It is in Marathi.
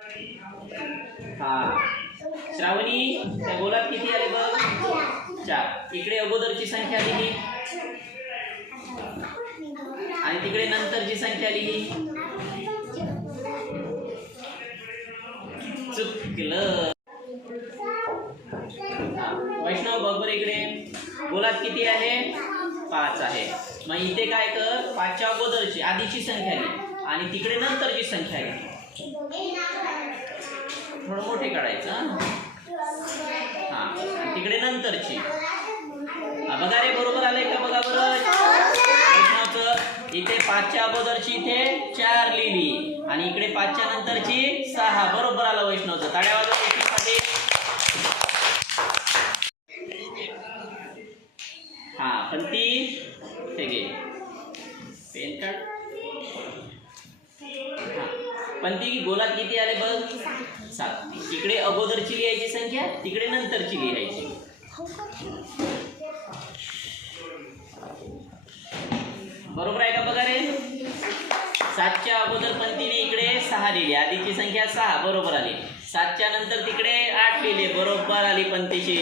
हा. श्रावणी त्या गोलात किती आले बघ? चार. इकडे अगोदरची संख्या लिही. आणि तिकडे नंतरची संख्या लिही. चुकलं. वैष्णव बरोबर इकडे. गोलात किती आहे? पाच आहे. मग इथे काय कर? पाचच्या अगोदरची आधीची संख्या लिही. आणि तिकडे नंतरची संख्या लिही. थोडं मोठे काढायचं हा? तिकडे नंतरची. बघा रे बरोबर आलंय का बघा बरं? वैष्णवचं इथे पाचच्या अगोदरची इथे चार लिहिली. आणि इकडे पाचच्या नंतरची सहा. बरोबर आलं वैष्णवचं. ताड्या वाजवा हा पण ती हे घे. पेन कार्ड पण ती गोलात किती आले बघ? सात. तिकडे अगोदरची लिहायची संख्या तिकडे नंतरची लिहायची. बरोबर आहे का बघा रे सातच्या अगोदर पंक्तीने इकडे सहा लिहिली. आधीची संख्या सहा बरोबर आली. सातच्या नंतर तिकडे आठ लिहिले बरोबर आली पंक्तीची